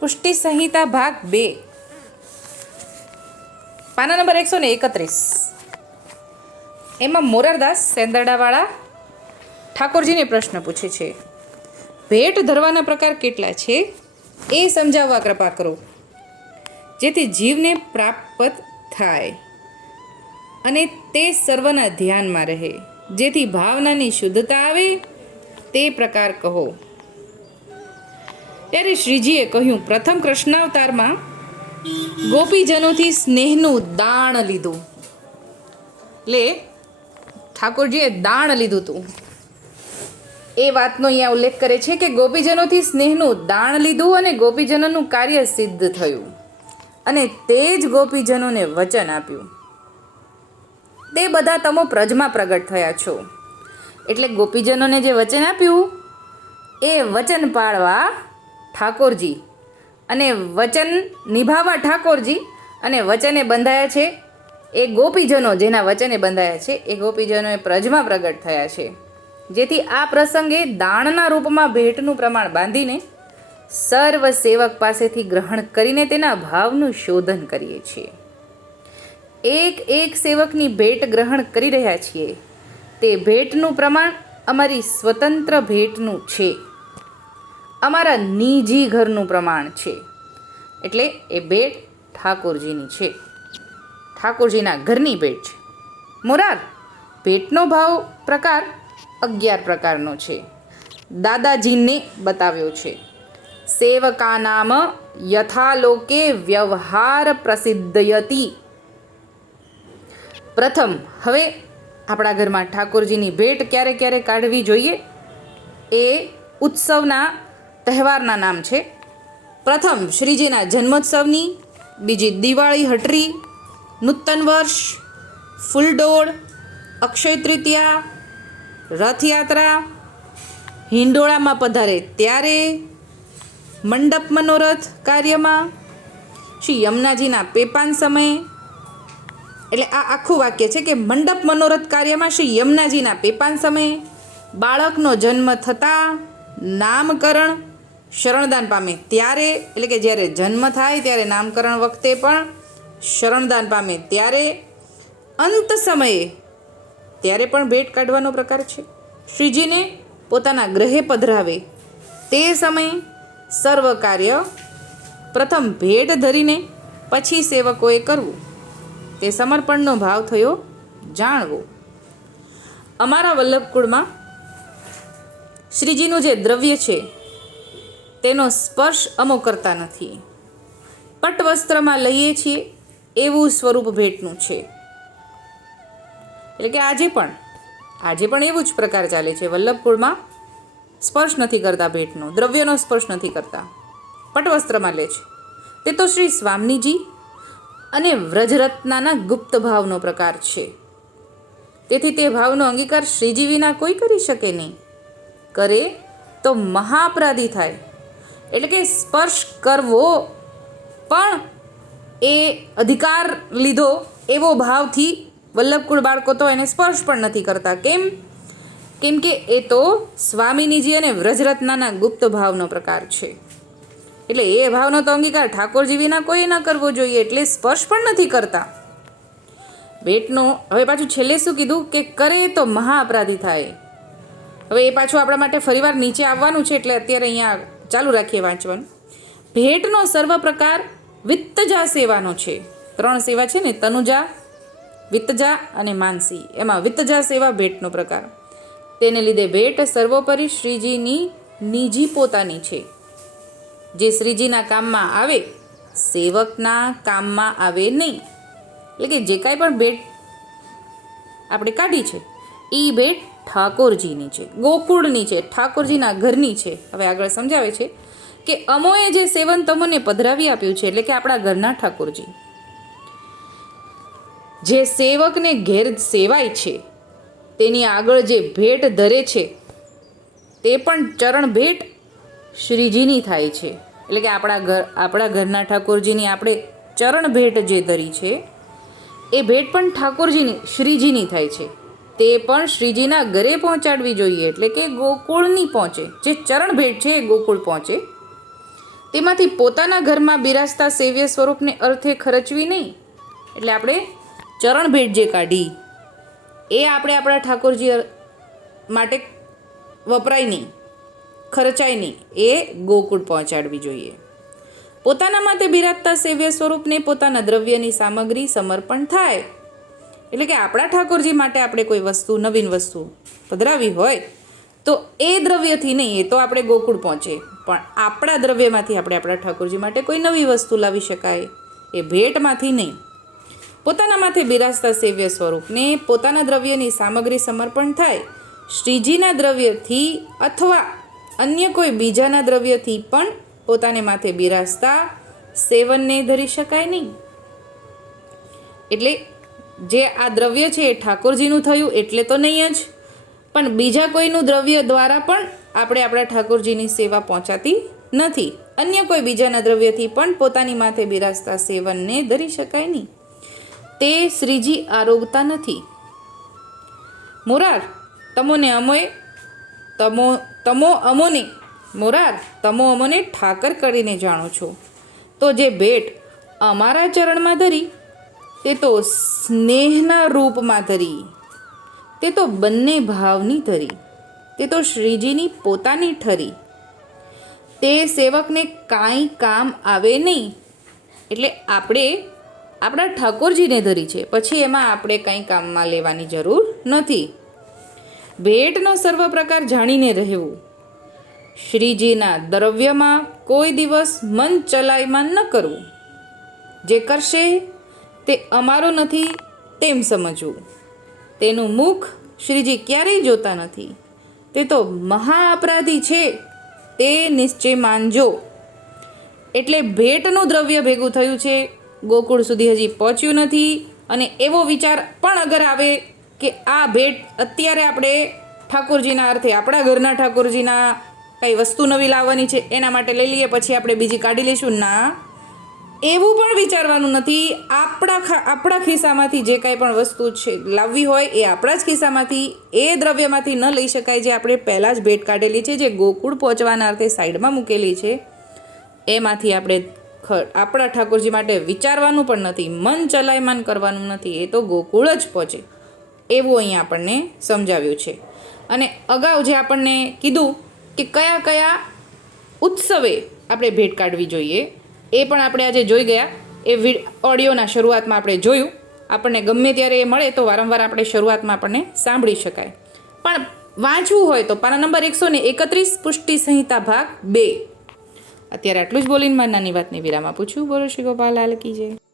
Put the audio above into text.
પુષ્ટિ સંહિતા ભાગ બે. પાના નંબર એકસો ને એકત્રીસ. એમાં મોરારદાસ સેંદરડાવાળા ઠાકોરજીને પ્રશ્ન પૂછે છે, ભેટ ધરવાના પ્રકાર કેટલા છે? એ સમજાવવા કૃપા કરો. જેથી જીવને પ્રાપ્ત થાય અને તે સર્વના ધ્યાનમાં રહે. જેથી ભાવનાની શુદ્ધતા આવે, તે પ્રકાર કહો. ત્યારે શ્રીજીએ કહ્યું, પ્રથમ કૃષ્ણાવતારમાં ગોપીજનોથી સ્નેહનું દાણ લીધું. એટલે ઠાકોરજીએ દાણ લીધું હતું એ વાતનો અહીંયા ઉલ્લેખ કરે છે કે ગોપીજનોથી સ્નેહનું દાણ લીધું અને ગોપીજનોનું કાર્ય સિદ્ધ થયું. અને તે જ ગોપીજનોને વચન આપ્યું. તે બધા તમો પ્રજમાં પ્રગટ થયા છો. એટલે ગોપીજનોને જે વચન આપ્યું, એ વચન પાળવા ઠાકોરજી. અને વચન નિભાવવા ઠાકોરજી અને વચને બંધાયા છે. એ ગોપીજનો જેના વચને બંધાયા છે, એ ગોપીજનો એ પ્રજમાં પ્રગટ થયા છે. જેથી આ પ્રસંગે દાણના રૂપમાં ભેટનું પ્રમાણ બાંધીને સર્વ સેવક પાસેથી ગ્રહણ કરીને તેના ભાવનું શોધન કરીએ છીએ. એક એક સેવકની ભેટ ગ્રહણ કરી રહ્યા છીએ. તે ભેટનું પ્રમાણ અમારી સ્વતંત્ર ભેટનું છે. અમારા નિજી ઘરનું પ્રમાણ છે. એટલે એ ભેટ ઠાકોરજીની છે. ઠાકોરજીના ઘરની ભેટ છે. મોરાર ભેટનો ભાવ પ્રકાર અગિયાર પ્રકારનો છે. દાદાજીને બતાવ્યો છે. સેવકા નામ યથાલોકે વ્યવહાર પ્રસિદ્ધયતી. પ્રથમ, હવે આપણા ઘરમાં ઠાકોરજીની ભેટ ક્યારે ક્યારે કાઢવી જોઈએ? એ ઉત્સવના તહેવારના નામ છે. પ્રથમ શ્રીજીના જન્મોત્સવની, બીજી દિવાળી હટરી, નૂતન વર્ષ, ફૂલડોળ, અક્ષય તૃતીયા, રથયાત્રા, હિંડોળામાં પધારે ત્યારે મંડપ મનોરથ કાર્યમાં શ્રી યમુનાજીના પેપાન સમયે. એટલે આ આખું વાક્ય છે કે મંડપ મનોરથ કાર્યમાં શ્રી યમુનાજીના પેપાન સમયે બાળકનો જન્મ થતાં નામકરણ શરણદાન પામે. ત્યારે, એટલે કે જ્યારે જન્મ થાય ત્યારે નામકરણ વખતે પણ શરણદાન પામે. ત્યારે અંત સમયે ત્યારે પણ ભેટ કાઢવાનો પ્રકાર છે. શ્રીજીને પોતાના ગ્રહે પધરાવે. તે સમયે સર્વ કાર્ય પ્રથમ ભેટ ધરીને પછી સેવકોએ કરવું. તે સમર્પણનો ભાવ થયો જાણવો. અમારા વલ્લભકુળમાં શ્રીજીનું જે દ્રવ્ય છે તેનો સ્પર્શ અમો કરતા નથી. પટવસ્ત્રમાં લઈએ છીએ એવું સ્વરૂપ ભેટનું છે. એટલે કે આજે પણ આજે પણ એવું જ પ્રકાર ચાલે છે. વલ્લભકુળમાં સ્પર્શ નથી કરતા ભેટનો, દ્રવ્યનો સ્પર્શ નથી કરતા. પટવસ્ત્રમાં લે છે. તે તો શ્રી સ્વામીજી અને વ્રજરત્નાના ગુપ્ત ભાવનો પ્રકાર છે. તેથી તે ભાવનો અંગીકાર શ્રીજી વિના કોઈ કરી શકે નહીં. કરે તો મહાઅપરાધી થાય. એટલે કે સ્પર્શ કરવો, પણ એ અધિકાર લીધો એવો ભાવથી વલ્લભકુળ બાળકો તો એને સ્પર્શ પણ નથી કરતા. કેમ? કેમ કે એ તો સ્વામિનીજી અને વ્રજરત્નાના ગુપ્ત ભાવનો પ્રકાર છે. એટલે એ ભાવનો તો અંગીકાર ઠાકોરજી વિના કોઈ ન કરવો જોઈએ, એટલે સ્પર્શ પણ નથી કરતા. ભેટનો હવે પાછું છેલ્લે શું કીધું? કે કરે તો મહા અપરાધી થાય. હવે એ પાછું આપણા માટે ફરીવાર નીચે આવવાનું છે, એટલે અત્યારે અહીંયા ચાલુ રાખીએ વાંચવાનું. ભેટનો સર્વ પ્રકાર વિત્તજા સેવાનો છે. ત્રણ સેવા છે ને, તનુજા, વિત્તજા અને માનસી. એમાં વિત્તજા સેવા ભેટનો પ્રકાર. તેને લીધે ભેટ સર્વોપરી શ્રીજીની નિજી પોતાની છે. જે શ્રીજીના કામમાં આવે, સેવકના કામમાં આવે નહીં. એટલે કે જે કાંઈ પણ ભેટ આપણે કાઢી છે એ ભેટ ઠાકોરજીની છે. ગોકુળની છે, ઠાકોરજીના ઘરની છે. હવે આગળ સમજાવે છે કે અમોએ જે સેવન તમોને પધરાવી આપ્યું છે એટલે કે આપણા ઘરના ઠાકોરજી. જે સેવકને ઘેર સેવાય છે, તેની આગળ જે ભેટ ધરે છે, તે પણ ચરણ ભેટ શ્રીજીની થાય છે. એટલે કે આપણા ઘર, આપણા ઘરના ઠાકોરજીની આપણે ચરણ ભેટ જે ધરી છે, એ ભેટ પણ ઠાકોરજીની, શ્રીજીની થાય છે. તે પણ શ્રીજીના ઘરે પહોંચાડવી જોઈએ એટલે કે ગોકુળની પહોંચે. જે ચરણ ભેટ છે એ ગોકુળ પહોંચે. તેમાંથી પોતાના ઘરમાં બિરાજતા સેવ્ય સ્વરૂપને અર્થે ખર્ચવી નહીં. એટલે આપણે ચરણ ભેટ જે કાઢી, એ આપણે આપણા ઠાકોરજી માટે વપરાય નહીં, ખર્ચાય નહીં. એ ગોકુળ પહોંચાડવી જોઈએ. પોતાના માટે બિરાજતા સેવ્ય સ્વરૂપને પોતાના દ્રવ્યની સામગ્રી સમર્પણ થાય. એટલે કે આપણા ઠાકોરજી માટે આપણે કોઈ વસ્તુ, નવીન વસ્તુ પધરાવી હોય, તો એ દ્રવ્યથી નહીં, એ તો આપણે ગોકુળ પહોંચે. પણ આપણા દ્રવ્યમાંથી આપણે આપણા ઠાકોરજી માટે કોઈ નવી વસ્તુ લાવી શકાય. એ ભેટમાંથી નહીં. પોતાના માથે બિરાજતા સેવ્ય સ્વરૂપને પોતાના દ્રવ્યની સામગ્રી સમર્પણ થાય. શ્રીજીના દ્રવ્યથી અથવા અન્ય કોઈ બીજાના દ્રવ્યથી પણ પોતાને માથે બિરાજતા સેવનને ધરી શકાય નહીં. એટલે જે આ દ્રવ્ય છે એ ઠાકોરજીનું થયું એટલે તો નહીં જ. પણ બીજા કોઈનું દ્રવ્ય દ્વારા પણ આપણે આપણા ઠાકોરજીની સેવા પહોંચાતી નથી. અન્ય કોઈ બીજાના દ્રવ્યથી પણ પોતાની માથે બિરાજતા સેવનને ધરી શકાય નહીં. તે શ્રીજી આરોગતા નથી. મોરાર, તમોને અમોએ, તમો તમો અમોને, મોરાર, તમો અમોને ઠાકર કરીને જાણો છો. તો જે ભેટ અમારા ચરણમાં ધરી તે તો સ્નેહના રૂપમાં ધરી. તે તો બંને ભાવની ધરી. તે તો શ્રીજીની પોતાની ઠરી. તે સેવકને કાંઈ કામ આવે નહીં. એટલે આપણે આપણા ઠાકોરજીને ધરી છે. પછી એમાં આપણે કંઈ કામમાં લેવાની જરૂર નથી. ભેટનો સર્વ પ્રકાર જાણીને રહેવું. શ્રીજીના દ્રવ્યમાં કોઈ દિવસ મન ચલાયમાન ન કરવું. જે કરશે તે અમારો નથી તેમ સમજવું. તેનું મુખ શ્રીજી ક્યારેય જોતા નથી. તે તો મહા અપરાધી છે. તે નિશ્ચય માનજો. એટલે ભેટનું દ્રવ્ય ભેગું થયું છે. ગોકુળ સુધી હજી પહોંચ્યું નથી અને એવો વિચાર પણ અગર આવે કે આ ભેટ અત્યારે આપણે ઠાકોરજીના અર્થે આપણા ઘરના ઠાકોરજીના કંઈ વસ્તુ નવી લાવવાની છે એના માટે લઈ લઈએ, પછી આપણે બીજી કાઢી લઈશું? ના. એવું પણ વિચારવાનું નથી. આપણા આપણા ખિસ્સામાંથી જે કાંઈ પણ વસ્તુ છે, લાવવી હોય એ આપણા જ ખિસ્સામાંથી, એ દ્રવ્યમાંથી ન લઈ શકાય જે આપણે પહેલાં જ ભેટ કાઢેલી છે, જે ગોકુળ પહોંચવાના અર્થે સાઈડમાં મૂકેલી છે. એમાંથી આપણે આપણા ઠાકોરજી માટે વિચારવાનું પણ નથી, મન ચલાયમાન કરવાનું નથી, એ તો ગોકુળ જ પહોંચે. એવું અહીં આપણને સમજાવ્યું છે. અને અગાઉ જે આપણને કીધું કે કયા કયા ઉત્સવે આપણે ભેટ કાઢવી જોઈએ એ પણ આપણે આજે જોઈ ગયા. એ વિડ ઓડિયોના શરૂઆતમાં આપણે જોયું. આપણને ગમે ત્યારે એ મળે તો વારંવાર આપણે શરૂઆતમાં આપણને સાંભળી શકાય. પણ વાંચવું હોય તો પાના નંબર એકસો ને એકત્રીસ, પુષ્ટિ સંહિતા ભાગ બે. અત્યારે આટલું જ બોલીને મારી નાની વાતની વિરામ આપું છું. બોલો શ્રી ગોપાલ લાલ જય.